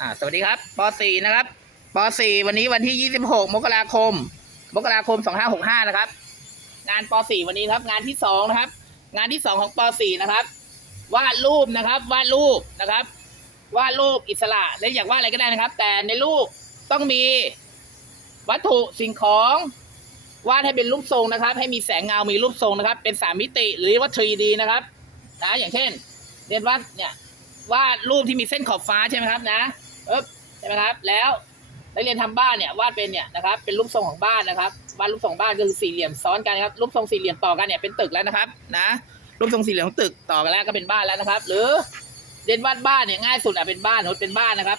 อ่าสวัสดีครับป .4 นะครับป .4 วันนี้วันที่ 26 มกราคม มกราคม 2565 นะครับ งานป .4 วันนี้ครับ งานที่2นะครับ งานที่ 2 ของป .4 นะครับ วาดรูปนะครับวาดรูปนะครับวาดรูปอิสระและอยากวาดอะไรก็ได้นะครับ แต่ในรูปต้องมีวัตถุสิ่งของวาดให้เป็นรูปทรงนะครับ ให้มีแสงเงา มีรูปทรงนะครับ เป็นสามมิติหรือว่า 3D นะครับนะอย่างเช่นเรียนวาดเนี่ยวาดรูปที่มีเส้นขอบฟ้าใช่ไหมครับนะ เอ๊บใช่ไหมครับ แล้วนักเรียนทำบ้านเนี่ยวาดเป็นเนี่ยนะครับ เป็นรูปทรงของบ้านนะครับวาดรูปทรงบ้านก็คือสี่เหลี่ยมซ้อนกันครับรูปทรงสี่เหลี่ยมต่อกันเนี่ยเป็นตึกแล้วนะครับ นะ รูปทรงสี่เหลี่ยมของตึกต่อกันแล้วก็เป็นบ้านแล้วนะครับ หรือเรียนวาดบ้านเนี่ยง่ายสุดอะเป็นบ้านสมมติเป็นบ้านนะครับ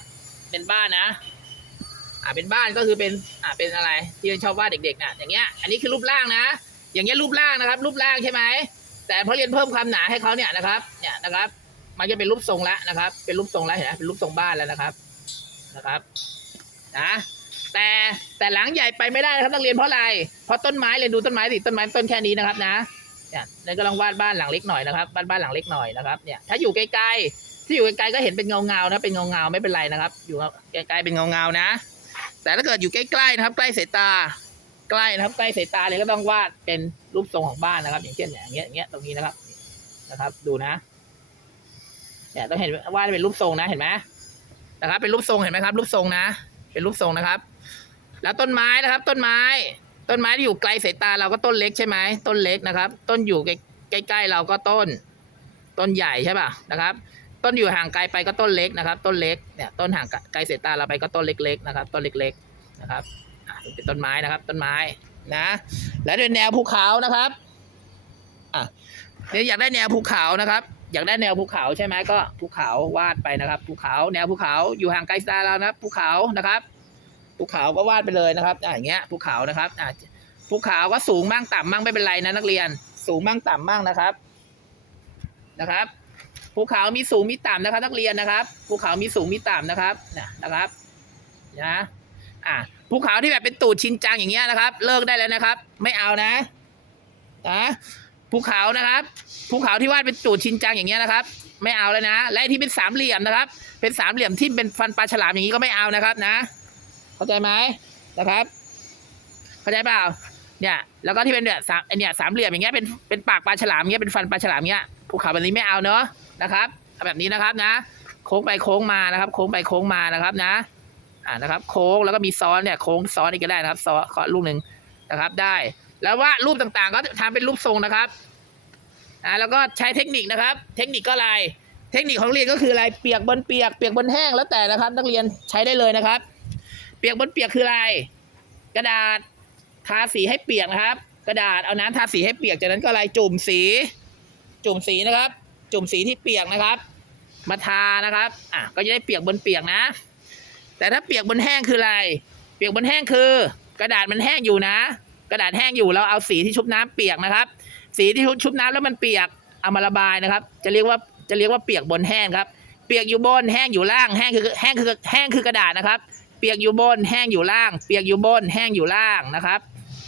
เป็นบ้านนะอ่าเป็นบ้านก็คือเป็นอ่าเป็นอะไร ที่ชอบวาดเด็กๆน่ะอย่างเงี้ยอันนี้คือรูปร่างนะ อย่างเงี้ยรูปร่างนะครับ รูปร่างใช่ไหมแต่พอเรียนเพิ่มความหนาให้เขาเนี่ยนะครับ เนี่ยนะครับ มันจะเป็นรูปทรงแล้วนะครับ เป็นรูปทรงแล้วเห็นไหมเป็นรูปทรงบ้านแล้วนะครับ นะครับนะแต่แต่หลังใหญ่ไปไม่ได้นะครับนักเรียนเพราะอะไรเพราะต้นไม้เลยนดูต้นไม้สิต้นไม้ต้นแค่นี้นะครับนะเนี่ยนี่ก็ลองวาดบ้านหลังเล็กหน่อยนะครับวาดบ้านหลังเล็กหน่อยนะครับเนี่ยถ้าอยู่ไกลๆที่อยู่ไกลๆก็เห็นเป็นเงาๆนะเป็นเงาๆไม่เป็นไรนะครับ อยู่ไกลๆเป็นเงาๆนะ แต่ถ้าเกิดอยู่ใกล้ๆนะครับ ใกล้สายตา ใกล้นะครับ ใกล้สายตาเลยก็ต้องวาดเป็นรูปทรงของบ้านนะครับ อย่างเช่นอย่างเงี้ยอย่างเงี้ยตรงนี้นะครับนะครับ ดูนะเนี่ยต้องเห็นวาดเป็นรูปทรงนะเห็นไหม นะครับ เป็นรูปทรงเห็นไหมครับ รูปทรงนะ เป็นรูปทรงนะครับ แล้วต้นไม้นะครับ ต้นไม้ ต้นไม้ที่อยู่ไกลสายตาเราก็ต้นเล็กใช่ไหมต้นเล็กนะครับ ต้นอยู่ใกล้ๆเราก็ต้น ต้นใหญ่ใช่ป่ะนะครับ ต้นอยู่ห่างไกลไปก็ต้นเล็กนะครับ ต้นเล็กเนี่ยต้นห่างไกลสายตาเราไปก็ต้นเล็กๆนะครับ ต้นเล็กๆนะครับเป็นต้นไม้นะครับ ต้นไม้นะ แล้วเป็นแนวภูเขานะครับอะเดี๋ยวอยากได้แนวภูเขานะครับ อยากได้แนวภูเขาใช่ไหมก็ภูเขาวาดไปนะครับภูเขาแนวภูเขาอยู่ห่างไกลสตาเรานะภูเขานะครับภูเขาก็วาดไปเลยนะครับอะอย่างเงี้ยภูเขานะครับอะภูเขาก็สูงบ้างต่ำบ้างไม่เป็นไรนะนักเรียน สูงบ้างต่ำบ้างนะครับนะครับภูเขามีสูงมีต่ำนะครับ นักเรียนนะครับภูเขามีสูงมีต่ำนะครับนะนะครับนะอะภูเขาที่แบบเป็นตูดชินจังอย่างเงี้ยนะครับ เลิกได้แล้วนะครับ ไม่เอานะนะ ภูเขานะครับภูเขาที่วาดเป็นตูดชินจังอย่างเงี้ยนะครับ ไม่เอาแล้วนะ และที่เป็นสามเหลี่ยมนะครับ เป็นสามเหลี่ยมที่เป็นฟันปลาฉลามอย่างนี้ก็ไม่เอานะครับนะ เข้าใจไหมนะครับ เข้าใจเปล่าเนี่ยแล้วก็ที่เป็นเนี่ยสามไอเนี่ยสามเหลี่ยมอย่างเงี้ยเป็นเป็นปากปลาฉลามเงี้ยเป็นฟันปลาฉลามเงี้ยภูเขาแบบนี้ไม่เอาเนอะนะครับแบบนี้นะครับนะ โค้งไปโค้งมานะครับ โค้งไปโค้งมานะครับนะอ่านะครับ โค้งแล้วก็มีซ้อนเนี่ยโค้งซ้อนอีกก็ได้นะครับซ้อนขอลูกหนึ่งนะครับได้ แล้วว่ารูปต่างๆ ก็ทำเป็นรูปทรงนะครับอ่าแล้วก็ใช้เทคนิคนะครับ เทคนิคก็อะไรเทคนิคของเรียนก็คืออะไรเปียกบนเปียกเปียกบนแห้งแล้วแต่นะครับ นักเรียนใช้ได้เลยนะครับ เปียกบนเปียกคืออะไร กระดาษทาสีให้เปียกนะครับ กระดาษเอาน้ำทาสีให้เปียกจากนั้นก็อะไรจุ่มสี จุ่มสีนะครับ จุ่มสีที่เปียกนะครับ มาทานะครับอะก็จะได้เปียกบนเปียกนะ แต่ถ้าเปียกบนแห้งคืออะไร เปียกบนแห้งคือ กระดาษมันแห้งอยู่นะ กระดาษแห้งอยู่เราเอาสีที่ชุบน้ำเปียกนะครับ สีที่ชุบน้ำแล้วมันเปียกเอามาระบายนะครับ จะเรียกว่าจะเรียกว่าเปียกบนแห้งครับ เปียกอยู่บนแห้งอยู่ล่างแห้งคือแห้งคือแห้งคือกระดาษนะครับ เปียกอยู่บนแห้งอยู่ล่าง เปียกอยู่บนแห้งอยู่ล่างนะครับ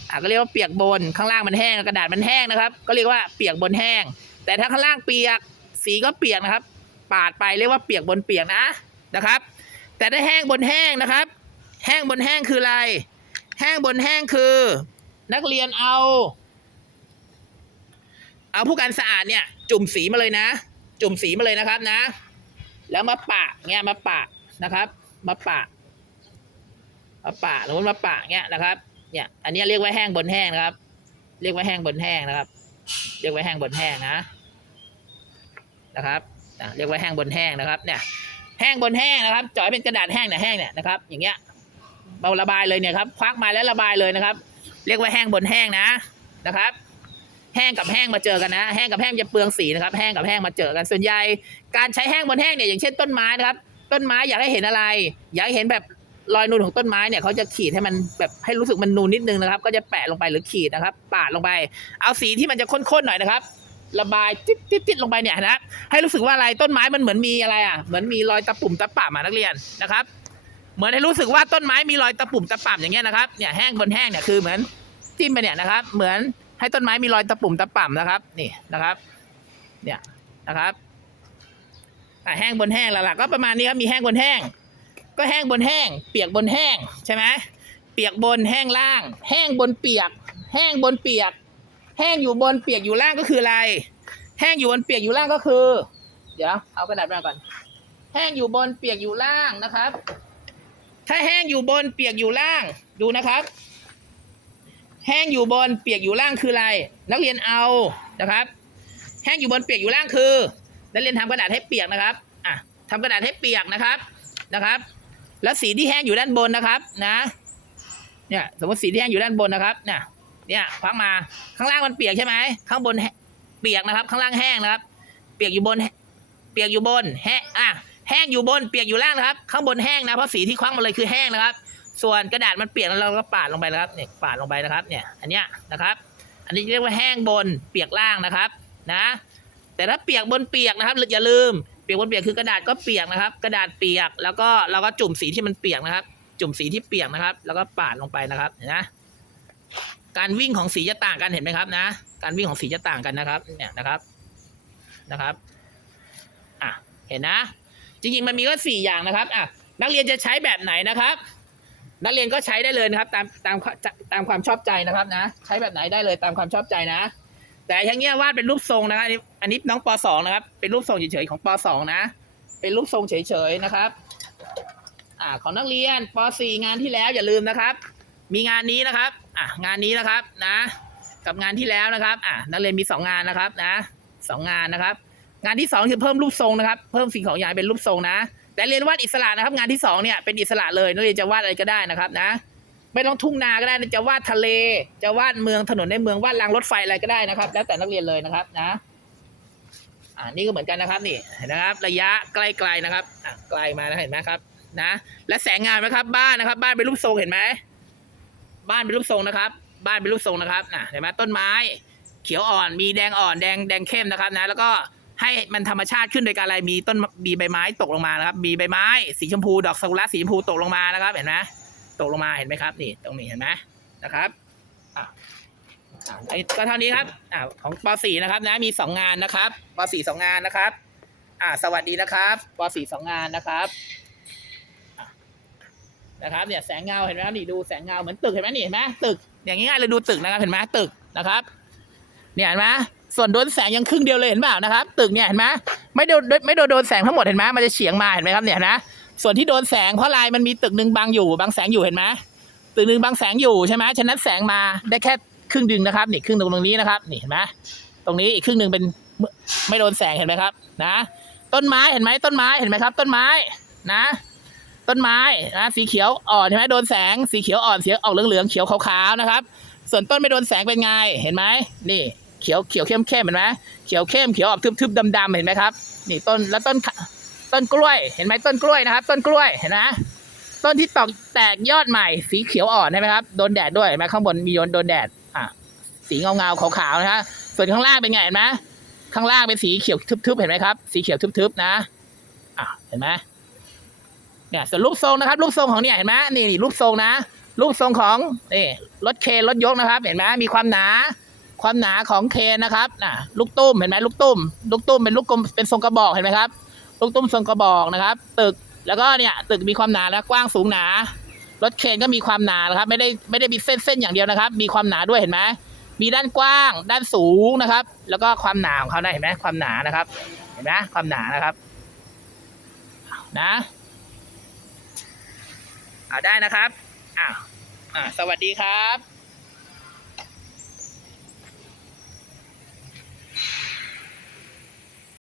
อะก็เรียกว่าเปียกบนข้างล่างมันแห้งกระดาษมันแห้งนะครับ ก็เรียกว่าเปียกบนแห้ง แต่ถ้าข้างล่างเปียกสีก็เปียกนะครับ ปาดไปเรียกว่าเปียกบนเปียกนะนะครับ แต่ถ้าแห้งบนแห้งนะครับ แห้งบนแห้งคืออะไร แห้งบนแห้งคือ นักเรียนเอา เอาผู้การสะอาดเนี่ย จุ่มสีมาเลยนะ จุ่มสีมาเลยนะครับนะ แล้วมาปะเงี้ยมาปะนะครับ มาปะมาปะหรือว่ามาปะเงี้ยนะครับ เนี่ย อันนี้เรียกว่าแห้งบนแห้งนะครับ เรียกว่าแห้งบนแห้งนะครับ เรียกว่าแห้งบนแห้งนะนะครับเรียกว่าแห้งบนแห้งนะครับ เนี่ย แห้งบนแห้งนะครับจ่อยเป็นกระดาษแห้งเนี่ยแห้งเนี่ยนะครับ อย่างเงี้ยเบาระบายเลยเนี่ยครับควักมาแล้วระบายเลยนะครับ เรียกว่าแห้งบนแห้งนะนะครับ แห้งกับแห้งมาเจอกันนะ แห้งกับแห้งจะเปลืองสีนะครับ แห้งกับแห้งมาเจอกันส่วนใหญ่ การใช้แห้งบนแห้งเนี่ยอย่างเช่นต้นไม้นะครับ ต้นไม้อยากให้เห็นอะไร อยากให้เห็นแบบรอยนูนของต้นไม้เนี่ยเขาจะขีดให้มันแบบให้รู้สึกมันนูนนิดนึงนะครับ ก็จะแปะลงไปหรือขีดนะครับ ปาดลงไป เอาสีที่มันจะข้นๆหน่อยนะครับ ระบายติ๊ดติ๊ดติ๊ดลงไปเนี่ยนะให้รู้สึกว่าอะไรต้นไม้มันเหมือนมีอะไรอะเหมือนมีรอยตะปุ่มตะป่ำมานักเรียนนะครับ เหมือนให้รู้สึกว่าต้นไม้มีรอยตะปุ่มตะป่ำอย่างเงี้ยนะครับเนี่ยแห้งบนแห้งเนี่ยคือเหมือนจิ้มไปเนี่ยนะครับ เหมือนให้ต้นไม้มีรอยตะปุ่มตะป่ำนะครับ นี่นะครับ เนี่ยนะครับแห้งบนแห้งแล้วล่ะก็ประมาณนี้ครับมีแห้งบนแห้ง ก็แห้งบนแห้ง เปียกบนแห้งใช่ไหมเปียกบนแห้งล่าง แห้งบนเปียก แห้งบนเปียก แห้งอยู่บนเปียกอยู่ล่างก็คืออะไร แห้งอยู่บนเปียกอยู่ล่างก็คือ เดี๋ยวเอากระดาษมาก่อน แห้งอยู่บนเปียกอยู่ล่างนะครับ ถ้าแห้งอยู่บนเปียกอยู่ล่าง ดูนะครับ แห้งอยู่บนเปียกอยู่ล่างคืออะไร นักเรียนเอานะครับ แห้งอยู่บนเปียกอยู่ล่างคือ นักเรียนทำกระดาษให้เปียกนะครับอะทำกระดาษให้เปียกนะครับนะครับ แล้วสีที่แห้งอยู่ด้านบนนะครับนะ เนี่ยสมมติสีที่แห้งอยู่ด้านบนนะครับเนี่ยเนี่ยพักมาข้างล่างมันเปียกใช่ไหมข้างบนเปียกนะครับ ข้างล่างแห้งนะครับ เปียกอยู่บน เปียกอยู่บนแห้งอะ แห้งอยู่บนเปียกอยู่ล่างนะครับ ข้างบนแห้งนะเพราะสีที่คว้างมาเลยคือแห้งนะครับ ส่วนกระดาษมันเปียกแล้วเราก็ปาดลงไปนะครับเนี่ยปาดลงไปนะครับ เนี่ย อันเนี้ยนะครับ อันนี้เรียกว่าแห้งบนเปียกล่างนะครับ นะ แต่ถ้าเปียกบนเปียกนะครับอย่าลืมเปียกบนเปียกคือกระดาษก็เปียกนะครับ กระดาษเปียกแล้วก็เราก็จุ่มสีที่มันเปียกนะครับ จุ่มสีที่เปียกนะครับ แล้วก็ปาดลงไปนะครับเห็นนะการวิ่งของสีจะต่างกันเห็นไหมครับนะ การวิ่งของสีจะต่างกันนะครับ เนี่ยนะครับนะครับ อะ เห็นนะ จริงๆมันมีก็สี่อย่างนะครับอะนักเรียนจะใช้แบบไหนนะครับ นักเรียนก็ใช้ได้เลยนะครับ ตามตามตามความชอบใจนะครับนะ ใช้แบบไหนได้เลยตามความชอบใจนะ แต่ทั้งเนี้ยวาดเป็นรูปทรงนะครับอันนี้อันนี้น้องปสองนะครับ เป็นรูปทรงเฉยๆของปสองนะ เป็นรูปทรงเฉยๆนะครับอ่าของนักเรียนปสี่งานที่แล้วอย่าลืมนะครับ มีงานนี้นะครับอะงานนี้นะครับนะ กับงานที่แล้วนะครับอะนักเรียนมีสองงานนะครับนะสองงานนะครับ งานที่สองคือเพิ่มรูปทรงนะครับ เพิ่มสิ่งของอย่างเป็นรูปทรงนะ แต่เรียนวาดอิสระนะครับ งานที่สองเนี่ยเป็นอิสระเลยนักเรียนจะวาดอะไรก็ได้นะครับนะ ไม่ต้องทุ่งนาก็ได้จะวาดทะเล จะวาดเมืองถนนในเมืองวาดรางรถไฟอะไรก็ได้นะครับ แล้วแต่นักเรียนเลยนะครับนะ อ่านี่ก็เหมือนกันนะครับนี่เห็นนะครับ ระยะใกล้ๆนะครับอะไกลมานะเห็นไหมครับนะ และแสงงานไหมครับ บ้านนะครับ บ้านเป็นรูปทรงเห็นไหมบ้านเป็นรูปทรงนะครับ บ้านเป็นรูปทรงนะครับนะเห็นไหมต้นไม้ เขียวอ่อนมีแดงอ่อนแดงแดงเข้มนะครับนะ แล้วก็ ให้มันธรรมชาติขึ้นโดยการอะไรมีต้นมีใบไม้ตกลงมานะครับ มีใบไม้สีชมพูดอกซากุระสีชมพูตกลงมานะครับเห็นไหมตกลงมาเห็นไหมครับนี่ตรงนี้เห็นไหมนะครับอะอะอันนี้ก็เท่านี้ครับอ่าของป .4 นะครับนะมีสองงานนะครับป .4 สองงานนะครับอ่าสวัสดีนะครับป .4 สองงานนะครับนะครับเนี่ยแสงเงาเห็นไหมครับนี่ดูแสงเงาเหมือนตึกเห็นไหมนี่เห็นไหมตึกอย่างง่ายๆเลยดูตึกนะครับเห็นไหมตึกนะครับ เนี่ยเห็นไหม ส่วนโดนแสงยังครึ่งเดียวเลยเห็นเปล่านะครับ ตึกเนี่ยเห็นไหมไม่โดนไม่โดนโดนแสงทั้งหมดเห็นไหมมันจะเฉียงมาเห็นไหมครับเนี่ยนะส่วนที่โดนแสงเพราะอะไรมันมีตึกหนึ่งบังอยู่บังแสงอยู่เห็นไหมตึกหนึ่งบังแสงอยู่ใช่ไหมฉะนั้นแสงมาได้แค่ครึ่งดึงนะครับนี่ครึ่งตรงนี้นะครับนี่เห็นไหมตรงนี้อีกครึ่งหนึ่งเป็นไม่โดนแสงเห็นไหมครับนะ ต้นไม้เห็นไหมต้นไม้เห็นไหมครับ ต้นไม้นะ ต้นไม้นะสีเขียวอ่อนเห็นไหมโดนแสงสีเขียวอ่อนเสียออกเหลืองๆเขียวขาวๆนะครับ ส่วนต้นไม่โดนแสงเป็นไงเห็นไหมนี่ เขียวเขียวเข้มเข้มเห็นไหมเขียวเข้มเขียวออกทึบๆดำๆเห็นไหมครับนี่ต้นแล้วต้นต้นกล้วยเห็นไหมต้นกล้วยนะครับ ต้นกล้วยเห็นไหมต้นที่ตอกแตกยอดใหม่ สีเขียวอ่อนใช่ไหมครับโดนแดดด้วยเห็นไหมข้างบนมีโยนโดนแดดอะสีเงาเงาๆขาวๆนะฮะส่วนข้างล่างเป็นไงเห็นไหมข้างล่างเป็นสีเขียวทึบๆเห็นไหมครับ สีเขียวทึบๆนะอะเห็นไหมเนี่ยส่วนรูปทรงนะครับรูปทรงของเนี่ยเห็นไหมนี่นี่รูปทรงนะรูปทรงของนี่รถเคนรถยกนะครับ เห็นไหมมีความหนา ความหนาของเคนนะครับน่ะลูกตุ้มเห็นไหมลูกตุ้ม ลูกตุ้มเป็นลูกกลมเป็นทรงกระบอกเห็นไหมครับ ลูกตุ้มทรงกระบอกนะครับ ตึกแล้วก็เนี่ยตึกมีความหนาและกว้างสูงหนารถเคนก็มีความหนานะครับ ไม่ได้ไม่ได้มีเส้นเส้นอย่างเดียวนะครับ มีความหนาด้วยเห็นไหมมีด้านกว้างด้านสูงนะครับ แล้วก็ความหนาของเขานะเห็นไหมความหนานะครับ เห็นไหมความหนานะครับ นะอ่าได้นะครับอ่าอ่าสวัสดีครับ